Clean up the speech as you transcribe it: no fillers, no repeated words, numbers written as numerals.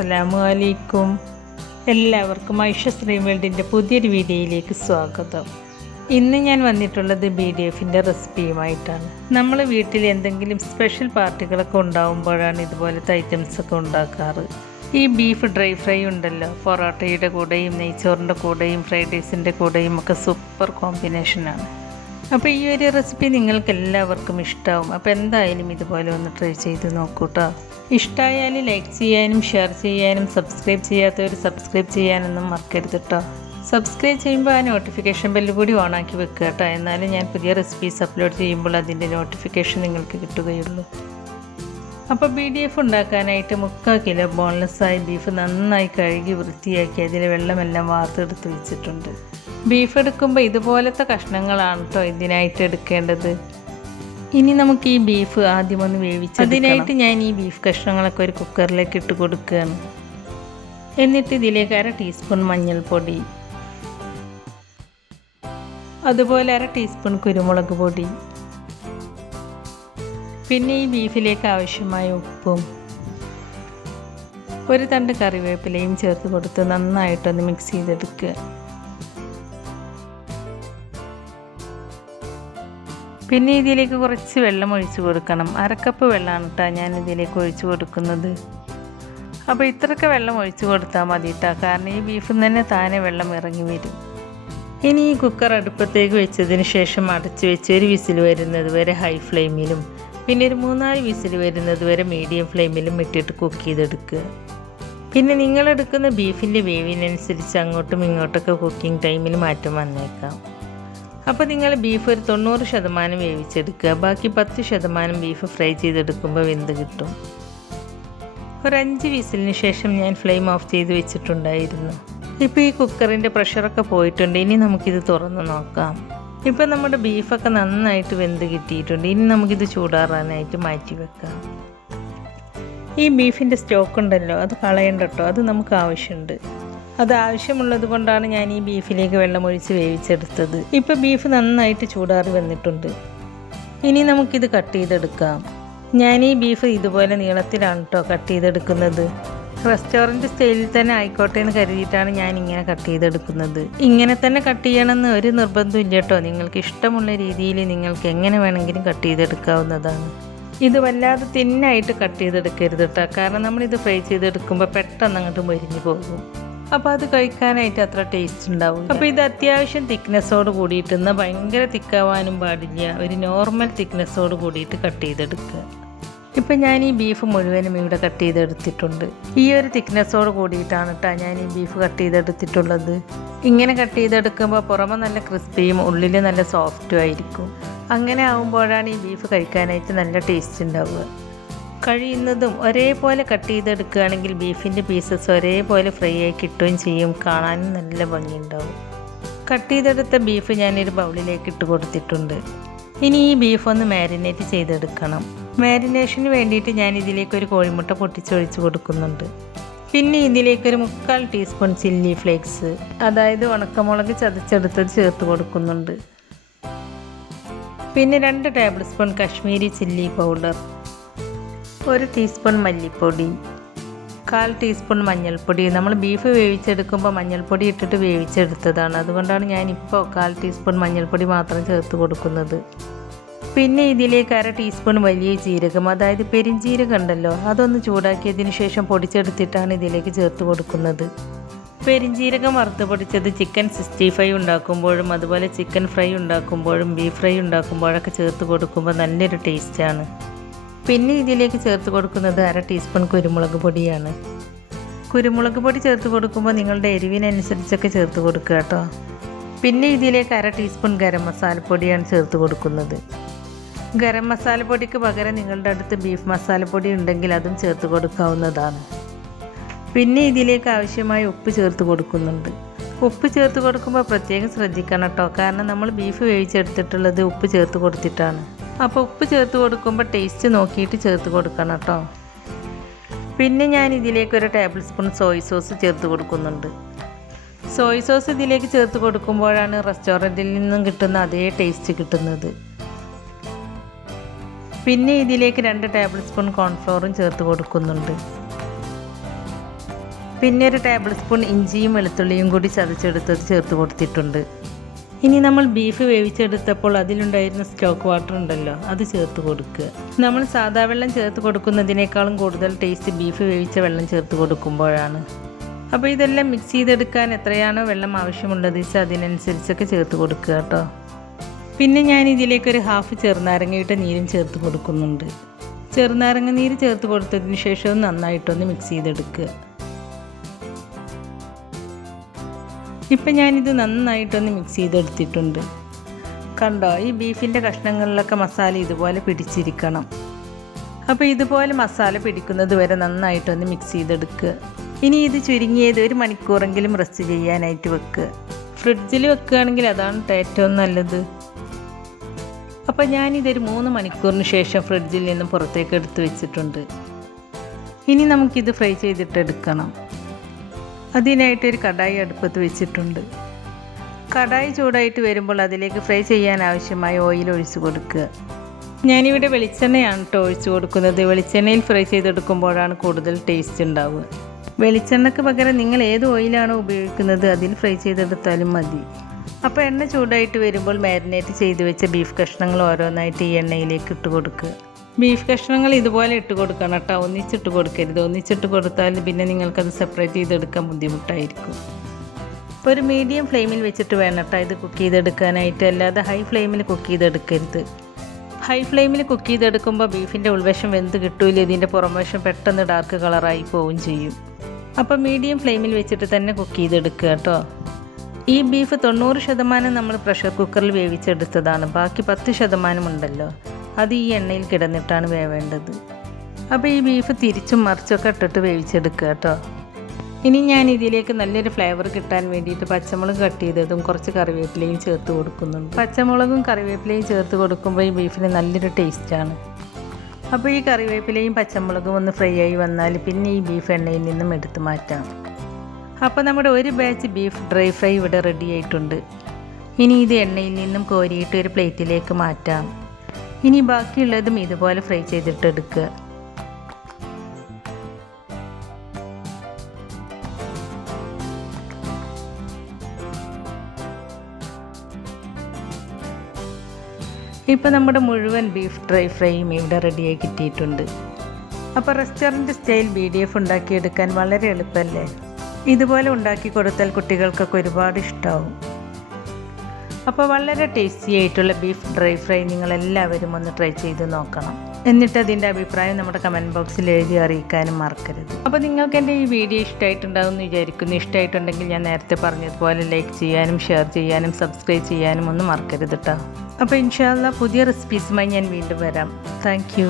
അസ്സലാമു അലൈക്കും. എല്ലാവർക്കും ഐഷസ് വേൾഡിൻ്റെ പുതിയൊരു വീഡിയോയിലേക്ക് സ്വാഗതം. ഇന്ന് ഞാൻ വന്നിട്ടുള്ളത് BDFൻ്റെ റെസിപ്പിയുമായിട്ടാണ്. നമ്മൾ വീട്ടിൽ എന്തെങ്കിലും സ്പെഷ്യൽ പാർട്ടികളൊക്കെ ഉണ്ടാകുമ്പോഴാണ് ഇതുപോലത്തെ ഐറ്റംസൊക്കെ ഉണ്ടാക്കാറ്. ഈ ബീഫ് ഡ്രൈ ഫ്രൈ ഉണ്ടല്ലോ, പൊറോട്ടയുടെ കൂടെയും നെയ്ച്ചോറിൻ്റെ കൂടെയും ഫ്രൈഡ് റൈസിൻ്റെ കൂടെയും ഒക്കെ സൂപ്പർ കോമ്പിനേഷനാണ്. അപ്പോൾ ഈ ഒരു റെസിപ്പി നിങ്ങൾക്ക് എല്ലാവർക്കും ഇഷ്ടമാവും. അപ്പോൾ എന്തായാലും ഇതുപോലെ ഒന്ന് ട്രൈ ചെയ്ത് നോക്കൂ കേട്ടോ. ഇഷ്ടമായാൽ ലൈക്ക് ചെയ്യാനും ഷെയർ ചെയ്യാനും സബ്സ്ക്രൈബ് ചെയ്യാത്തവർ സബ്സ്ക്രൈബ് ചെയ്യാനൊന്നും മറക്കരുത് കേട്ടോ. സബ്സ്ക്രൈബ് ചെയ്യുമ്പോൾ ആ നോട്ടിഫിക്കേഷൻ ബെല്ല് കൂടി ഓണാക്കി വെക്കുക കേട്ടോ. എന്നാലും ഞാൻ പുതിയ റെസിപ്പീസ് അപ്ലോഡ് ചെയ്യുമ്പോൾ അതിൻ്റെ നോട്ടിഫിക്കേഷൻ നിങ്ങൾക്ക് കിട്ടുകയുള്ളൂ. അപ്പോൾ BDF ഉണ്ടാക്കാനായിട്ട് 3/4 കിലോ ബോൺലെസ്സായ ബീഫ് നന്നായി കഴുകി വൃത്തിയാക്കി അതിൽ വെള്ളമെല്ലാം വാർത്തെടുത്ത് വെച്ചിട്ടുണ്ട്. ബീഫ് എടുക്കുമ്പോൾ ഇതുപോലത്തെ കഷ്ണങ്ങളാണ് കേട്ടോ ഇതിനായിട്ട് എടുക്കേണ്ടത്. ഇനി നമുക്ക് ഈ ബീഫ് ആദ്യം ഒന്ന് വേവിച്ച്, അതിനായിട്ട് ഞാൻ ഈ ബീഫ് കഷ്ണങ്ങളൊക്കെ ഒരു കുക്കറിലേക്ക് ഇട്ട് കൊടുക്കുകയാണ്. എന്നിട്ട് ഇതിലേക്ക് 1/2 ടീസ്പൂൺ മഞ്ഞൾപ്പൊടി, അതുപോലെ 1/2 ടീസ്പൂൺ കുരുമുളക് പൊടി, പിന്നെ ഈ ബീഫിലേക്ക് ആവശ്യമായ ഉപ്പും ഒരു തണ്ട് കറിവേപ്പിലയും ചേർത്ത് കൊടുത്ത് നന്നായിട്ടൊന്ന് മിക്സ് ചെയ്തെടുക്കുക. പിന്നെ ഇതിലേക്ക് കുറച്ച് വെള്ളം ഒഴിച്ച് കൊടുക്കണം. 1/2 കപ്പ് വെള്ളമാണ് കേട്ടോ ഞാൻ ഇതിലേക്ക് ഒഴിച്ച് കൊടുക്കുന്നത്. അപ്പോൾ ഇത്രയൊക്കെ വെള്ളം ഒഴിച്ച് കൊടുത്താൽ മതി കേട്ടോ, കാരണം ഈ ബീഫിൽ നിന്ന് തന്നെ താനെ വെള്ളം ഇറങ്ങി വരും. ഇനി ഈ കുക്കർ അടുപ്പത്തേക്ക് വെച്ചതിന് ശേഷം അടച്ച് വെച്ച് ഒരു വിസിൽ വരുന്നത് വരെ ഹൈ ഫ്ലെയിമിലും പിന്നെ ഒരു 3-4 വിസിൽ വരുന്നത് വരെ മീഡിയം ഫ്ലെയിമിലും ഇട്ടിട്ട് കുക്ക് ചെയ്തെടുക്കുക. പിന്നെ നിങ്ങളെടുക്കുന്ന ബീഫിൻ്റെ വേവിനനുസരിച്ച് അങ്ങോട്ടും ഇങ്ങോട്ടൊക്കെ കുക്കിംഗ് ടൈമിൽ മാറ്റം വന്നേക്കാം. അപ്പോൾ നിങ്ങൾ ബീഫ് ഒരു 90% വേവിച്ചെടുക്കുക. ബാക്കി 10% ബീഫ് ഫ്രൈ ചെയ്തെടുക്കുമ്പോൾ വെന്ത് കിട്ടും. ഒരു 5 വിസിലിന് ശേഷം ഞാൻ ഫ്ലെയിം ഓഫ് ചെയ്ത് വെച്ചിട്ടുണ്ടായിരുന്നു. ഇപ്പോൾ ഈ കുക്കറിൻ്റെ പ്രഷറൊക്കെ പോയിട്ടുണ്ട്. ഇനി നമുക്കിത് തുറന്ന് നോക്കാം. ഇപ്പോൾ നമ്മുടെ ബീഫൊക്കെ നന്നായിട്ട് വെന്ത് കിട്ടിയിട്ടുണ്ട്. ഇനി നമുക്കിത് ചൂടാറാനായിട്ട് മാറ്റി വെക്കാം. ഈ ബീഫിൻ്റെ സ്റ്റോക്ക് ഉണ്ടല്ലോ, അത് കളയണ്ട കേട്ടോ, അത് നമുക്ക് ആവശ്യമുണ്ട്. അത് ആവശ്യമുള്ളത് കൊണ്ടാണ് ഞാൻ ഈ ബീഫിലേക്ക് വെള്ളമൊഴിച്ച് വേവിച്ചെടുത്തത്. ഇപ്പോൾ ബീഫ് നന്നായിട്ട് ചൂടാറി വന്നിട്ടുണ്ട്. ഇനി നമുക്കിത് കട്ട് ചെയ്തെടുക്കാം. ഞാൻ ഈ ബീഫ് ഇതുപോലെ നീളത്തിലാണ് കേട്ടോ കട്ട് ചെയ്തെടുക്കുന്നത്. റെസ്റ്റോറൻറ്റ് സ്റ്റൈലിൽ തന്നെ ആയിക്കോട്ടെ എന്ന് കരുതിയിട്ടാണ് ഞാൻ ഇങ്ങനെ കട്ട് ചെയ്തെടുക്കുന്നത്. ഇങ്ങനെ തന്നെ കട്ട് ചെയ്യണമെന്ന് ഒരു നിർബന്ധമില്ല കേട്ടോ. നിങ്ങൾക്ക് ഇഷ്ടമുള്ള രീതിയിൽ നിങ്ങൾക്ക് എങ്ങനെ വേണമെങ്കിലും കട്ട് ചെയ്തെടുക്കാവുന്നതാണ്. ഇത് വല്ലാതെ തിന്നായിട്ട് കട്ട് ചെയ്തെടുക്കരുത് കേട്ടോ, കാരണം നമ്മളിത് ഫ്രൈ ചെയ്തെടുക്കുമ്പോൾ പെട്ടെന്ന് അങ്ങോട്ട് മൊരിഞ്ഞു പോകും. അപ്പോൾ അത് കഴിക്കാനായിട്ട് അത്ര ടേസ്റ്റ് ഉണ്ടാവും. അപ്പോൾ ഇത് അത്യാവശ്യം തിക്നെസ്സോട് കൂടിയിട്ട്, എന്നാൽ ഭയങ്കര തിക്കാവാനും പാടില്ല, ഒരു നോർമൽ തിക്നെസ്സോട് കൂടിയിട്ട് കട്ട് ചെയ്തെടുക്കുക. ഇപ്പം ഞാൻ ഈ ബീഫ് മുഴുവനും ഇവിടെ കട്ട് ചെയ്തെടുത്തിട്ടുണ്ട്. ഈ ഒരു തിക്നെസ്സോട് കൂടിയിട്ടാണ് കേട്ടോ ഞാൻ ഈ ബീഫ് കട്ട് ചെയ്തെടുത്തിട്ടുള്ളത്. ഇങ്ങനെ കട്ട് ചെയ്തെടുക്കുമ്പോൾ പുറമെ നല്ല ക്രിസ്പിയും ഉള്ളിൽ നല്ല സോഫ്റ്റും ആയിരിക്കും. അങ്ങനെ ആകുമ്പോഴാണ് ഈ ബീഫ് കഴിക്കാനായിട്ട് നല്ല ടേസ്റ്റ് ഉണ്ടാവുക. കഴിയുന്നതും ഒരേപോലെ കട്ട് ചെയ്തെടുക്കുകയാണെങ്കിൽ ബീഫിൻ്റെ പീസസ് ഒരേപോലെ ഫ്രൈ ആയി കിട്ടുകയും ചെയ്യും, കാണാനും നല്ല ഭംഗിയുണ്ടാവും. കട്ട് ചെയ്തെടുത്ത ബീഫ് ഞാനൊരു ബൗളിലേക്ക് ഇട്ട് കൊടുത്തിട്ടുണ്ട്. ഇനി ഈ ബീഫ് ഒന്ന് മാരിനേറ്റ് ചെയ്തെടുക്കണം. മാരിനേഷന് വേണ്ടിയിട്ട് ഞാൻ ഇതിലേക്ക് ഒരു കോഴിമുട്ട പൊട്ടിച്ചൊഴിച്ച് കൊടുക്കുന്നുണ്ട്. പിന്നെ ഇതിലേക്കൊരു 3/4 ടീസ്പൂൺ ചില്ലി ഫ്ലേക്സ്, അതായത് ഉണക്കമുളക് ചതച്ചെടുത്തത് ചേർത്ത് കൊടുക്കുന്നുണ്ട്. പിന്നെ 2 table spoon Kashmiri chilli powder, 1 teaspoon മല്ലിപ്പൊടി, 1/4 ടീസ്പൂൺ മഞ്ഞൾപ്പൊടി. നമ്മൾ ബീഫ് വേവിച്ചെടുക്കുമ്പോൾ മഞ്ഞൾപ്പൊടി ഇട്ടിട്ട് വേവിച്ചെടുത്തതാണ്, അതുകൊണ്ടാണ് ഞാനിപ്പോൾ 1/4 ടീസ്പൂൺ മഞ്ഞൾപ്പൊടി മാത്രം ചേർത്ത് കൊടുക്കുന്നത്. പിന്നെ ഇതിലേക്ക് 1/2 ടീസ്പൂൺ വലിയ ജീരകം, അതായത് പെരിഞ്ജീരകം ഉണ്ടല്ലോ, അതൊന്ന് ചൂടാക്കിയതിന് ശേഷം പൊടിച്ചെടുത്തിട്ടാണ് ഇതിലേക്ക് ചേർത്ത് കൊടുക്കുന്നത്. പെരിഞ്ജീരകം വറുത്ത് പൊടിച്ചത് ചിക്കൻ 65 ഉണ്ടാക്കുമ്പോഴും അതുപോലെ ചിക്കൻ ഫ്രൈ ഉണ്ടാക്കുമ്പോഴും ബീഫ് ഫ്രൈ ഉണ്ടാക്കുമ്പോഴൊക്കെ ചേർത്ത് കൊടുക്കുമ്പോൾ നല്ലൊരു ടേസ്റ്റാണ്. പിന്നെ ഇതിലേക്ക് ചേർത്ത് കൊടുക്കുന്നത് 1/2 ടീസ്പൂൺ കുരുമുളക് പൊടിയാണ്. കുരുമുളക് പൊടി ചേർത്ത് കൊടുക്കുമ്പോൾ നിങ്ങളുടെ എരിവിനനുസരിച്ചൊക്കെ ചേർത്ത് കൊടുക്കുക കേട്ടോ. പിന്നെ ഇതിലേക്ക് 1/2 ടീസ്പൂൺ ഗരം മസാലപ്പൊടിയാണ് ചേർത്ത് കൊടുക്കുന്നത്. ഗരം മസാലപ്പൊടിക്ക് പകരം നിങ്ങളുടെ അടുത്ത് ബീഫ് മസാലപ്പൊടി ഉണ്ടെങ്കിൽ അതും ചേർത്ത് കൊടുക്കാവുന്നതാണ്. പിന്നെ ഇതിലേക്ക് ആവശ്യമായ ഉപ്പ് ചേർത്ത് കൊടുക്കുന്നുണ്ട്. ഉപ്പ് ചേർത്ത് കൊടുക്കുമ്പോൾ പ്രത്യേകം ശ്രദ്ധിക്കണം കേട്ടോ, കാരണം നമ്മൾ ബീഫ് വേവിച്ചെടുത്തിട്ടുള്ളത് ഉപ്പ് ചേർത്ത് കൊടുത്തിട്ടാണ്. അപ്പോൾ ഉപ്പ് ചേർത്ത് കൊടുക്കുമ്പോൾ ടേസ്റ്റ് നോക്കിയിട്ട് ചേർത്ത് കൊടുക്കണം കേട്ടോ. പിന്നെ ഞാൻ ഇതിലേക്ക് 1 ടേബിൾ സ്പൂൺ സോയ് സോസ് ചേർത്ത് കൊടുക്കുന്നുണ്ട്. സോയ് സോസ് ഇതിലേക്ക് ചേർത്ത് കൊടുക്കുമ്പോഴാണ് റെസ്റ്റോറൻറ്റിൽ നിന്നും കിട്ടുന്ന അതേ ടേസ്റ്റ് കിട്ടുന്നത്. പിന്നെ ഇതിലേക്ക് 2 ടേബിൾ സ്പൂൺ കോൺഫ്ലോറും ചേർത്ത് കൊടുക്കുന്നുണ്ട്. പിന്നെ ഒരു ടേബിൾ സ്പൂൺ ഇഞ്ചിയും വെളുത്തുള്ളിയും കൂടി ചതച്ചെടുത്തത് ചേർത്ത് കൊടുത്തിട്ടുണ്ട്. ഇനി നമ്മൾ ബീഫ് വേവിച്ചെടുത്തപ്പോൾ അതിലുണ്ടായിരുന്ന സ്റ്റോക്ക് വാട്ടർ ഉണ്ടല്ലോ, അത് ചേർത്ത് കൊടുക്കുക. നമ്മൾ സാദാ വെള്ളം ചേർത്ത് കൊടുക്കുന്നതിനേക്കാളും കൂടുതൽ ടേസ്റ്റ് ബീഫ് വേവിച്ച വെള്ളം ചേർത്ത് കൊടുക്കുമ്പോഴാണ്. അപ്പോൾ ഇതെല്ലാം മിക്സ് ചെയ്തെടുക്കാൻ എത്രയാണോ വെള്ളം ആവശ്യമുള്ളത് വെച്ചാൽ അതിനനുസരിച്ചൊക്കെ ചേർത്ത് കൊടുക്കുക കേട്ടോ. പിന്നെ ഞാൻ ഇതിലേക്കൊരു ഹാഫ് ചെറുനാരങ്ങയുടെ നീരും ചേർത്ത് കൊടുക്കുന്നുണ്ട്. ചെറുനാരങ്ങ നീര് ചേർത്ത് കൊടുത്തതിന് ശേഷം നന്നായിട്ടൊന്ന് മിക്സ് ചെയ്തെടുക്കുക. ഇപ്പം ഞാനിത് നന്നായിട്ടൊന്ന് മിക്സ് ചെയ്തെടുത്തിട്ടുണ്ട്. കണ്ടോ, ഈ ബീഫിൻ്റെ കഷ്ണങ്ങളിലൊക്കെ മസാല ഇതുപോലെ പിടിച്ചിരിക്കണം. അപ്പോൾ ഇതുപോലെ മസാല പിടിക്കുന്നത് വരെ നന്നായിട്ടൊന്ന് മിക്സ് ചെയ്തെടുക്കുക. ഇനി ഇത് ചുരുങ്ങിയത് 1 മണിക്കൂറെങ്കിലും റെസ്റ്റ് ചെയ്യാനായിട്ട് വെക്കുക. ഫ്രിഡ്ജിൽ വെക്കുകയാണെങ്കിൽ അതാണ് ഏറ്റവും നല്ലത്. അപ്പോൾ ഞാനിതൊരു 3 മണിക്കൂറിന് ശേഷം ഫ്രിഡ്ജിൽ നിന്നും പുറത്തേക്ക് എടുത്ത് വെച്ചിട്ടുണ്ട്. ഇനി നമുക്കിത് ഫ്രൈ ചെയ്തിട്ടെടുക്കണം. അതിനായിട്ടൊരു കടായി അടുപ്പത്ത് വെച്ചിട്ടുണ്ട്. കടായി ചൂടായിട്ട് വരുമ്പോൾ അതിലേക്ക് ഫ്രൈ ചെയ്യാൻ ആവശ്യമായ ഓയിൽ ഒഴിച്ച് കൊടുക്കുക. ഞാനിവിടെ വെളിച്ചെണ്ണയാണ് കേട്ടോ ഒഴിച്ച് കൊടുക്കുന്നത്. വെളിച്ചെണ്ണയിൽ ഫ്രൈ ചെയ്തെടുക്കുമ്പോഴാണ് കൂടുതൽ ടേസ്റ്റ് ഉണ്ടാവുക. വെളിച്ചെണ്ണയ്ക്ക് പകരം നിങ്ങൾ ഏത് ഓയിലാണോ ഉപയോഗിക്കുന്നത് അതിൽ ഫ്രൈ ചെയ്തെടുത്താലും മതി. അപ്പോൾ എണ്ണ ചൂടായിട്ട് വരുമ്പോൾ മാരിനേറ്റ് ചെയ്ത് വെച്ച ബീഫ് കഷ്ണങ്ങൾ ഓരോന്നായിട്ട് ഈ എണ്ണയിലേക്ക് ഇട്ട് കൊടുക്കുക. ബീഫ് കഷ്ണങ്ങൾ ഇതുപോലെ ഇട്ട് കൊടുക്കണം കേട്ടോ, ഒന്നിച്ചിട്ട് കൊടുക്കരുത്. ഒന്നിച്ചിട്ട് കൊടുത്താൽ പിന്നെ നിങ്ങൾക്കത് സെപ്പറേറ്റ് ചെയ്തെടുക്കാൻ ബുദ്ധിമുട്ടായിരിക്കും. അപ്പോൾ ഒരു മീഡിയം ഫ്ലെയിമിൽ വെച്ചിട്ട് വേണം കേട്ടോ ഇത് കുക്ക് ചെയ്തെടുക്കാനായിട്ട്, അല്ലാതെ ഹൈ ഫ്ലെയിമിൽ കുക്ക് ചെയ്തെടുക്കരുത്. ഹൈ ഫ്ലെയിമിൽ കുക്ക് ചെയ്തെടുക്കുമ്പോൾ ബീഫിൻ്റെ ഉൾവശം വെന്ത് കിട്ടൂല, ഇതിൻ്റെ പുറംവശം പെട്ടെന്ന് ഡാർക്ക് കളറായി പോവുകയും ചെയ്യും. അപ്പോൾ മീഡിയം ഫ്ലെയിമിൽ വെച്ചിട്ട് തന്നെ കുക്ക് ചെയ്തെടുക്കുക കേട്ടോ. ഈ ബീഫ് 90% നമ്മൾ പ്രഷർ കുക്കറിൽ വേവിച്ചെടുത്തതാണ്. ബാക്കി 10% ഉണ്ടല്ലോ, അത് ഈ എണ്ണയിൽ കിടന്നിട്ടാണ് വേവേണ്ടത്. അപ്പോൾ ഈ ബീഫ് തിരിച്ചും മറിച്ചൊക്കെ ഇട്ടിട്ട് വേവിച്ചെടുക്കുക കേട്ടോ. ഇനി ഞാൻ ഇതിലേക്ക് നല്ലൊരു ഫ്ലേവർ കിട്ടാൻ വേണ്ടിയിട്ട് പച്ചമുളക് കട്ട് ചെയ്തതും കുറച്ച് കറിവേപ്പിലയും ചേർത്ത് കൊടുക്കുന്നുണ്ട്. പച്ചമുളകും കറിവേപ്പിലയും ചേർത്ത് കൊടുക്കുമ്പോൾ ഈ ബീഫിന് നല്ലൊരു ടേസ്റ്റാണ്. അപ്പോൾ ഈ കറിവേപ്പിലയും പച്ചമുളകും ഒന്ന് ഫ്രൈ ആയി വന്നാൽ പിന്നെ ഈ ബീഫ് എണ്ണയിൽ നിന്നും എടുത്ത് മാറ്റാം. അപ്പോൾ നമ്മുടെ ഒരു ബാച്ച് ബീഫ് ഡ്രൈ ഫ്രൈ ഇവിടെ റെഡി ആയിട്ടുണ്ട്. ഇനി ഇത് എണ്ണയിൽ നിന്നും കോരിയിട്ട് ഒരു പ്ലേറ്റിലേക്ക് മാറ്റാം. ഇനി ബാക്കിയുള്ളതും ഇതുപോലെ ഫ്രൈ ചെയ്തിട്ടെടുക്കുക. ഇപ്പോൾ നമ്മുടെ മുഴുവൻ ബീഫ് ഡ്രൈ ഫ്രൈയും ഇവിടെ റെഡിയായി കിട്ടിയിട്ടുണ്ട്. അപ്പോൾ റെസ്റ്റോറൻറ്റ് സ്റ്റൈൽ BDF ഉണ്ടാക്കിയെടുക്കാൻ വളരെ എളുപ്പമല്ലേ? ഇതുപോലെ ഉണ്ടാക്കി കൊടുത്താൽ കുട്ടികൾക്കൊക്കെ ഒരുപാട് ഇഷ്ടമാവും. അപ്പോൾ വളരെ ടേസ്റ്റി ആയിട്ടുള്ള ബീഫ് ഡ്രൈ ഫ്രൈ നിങ്ങളെല്ലാവരും ഒന്ന് ട്രൈ ചെയ്ത് നോക്കണം. എന്നിട്ട് അതിൻ്റെ അഭിപ്രായം നമ്മുടെ കമൻറ്റ് ബോക്സിൽ എഴുതി അറിയിക്കാനും മറക്കരുത്. അപ്പോൾ നിങ്ങൾക്ക് എൻ്റെ ഈ വീഡിയോ ഇഷ്ടമായിട്ടുണ്ടാവും എന്ന് വിചാരിക്കുന്നു. ഇഷ്ടമായിട്ടുണ്ടെങ്കിൽ ഞാൻ നേരത്തെ പറഞ്ഞതുപോലെ ലൈക്ക് ചെയ്യാനും ഷെയർ ചെയ്യാനും സബ്സ്ക്രൈബ് ചെയ്യാനും ഒന്നും മറക്കരുത് കേട്ടോ. അപ്പോൾ ഇൻഷാ അല്ലാഹ് പുതിയ റെസിപ്പീസുമായി ഞാൻ വീണ്ടും വരാം. Thank you.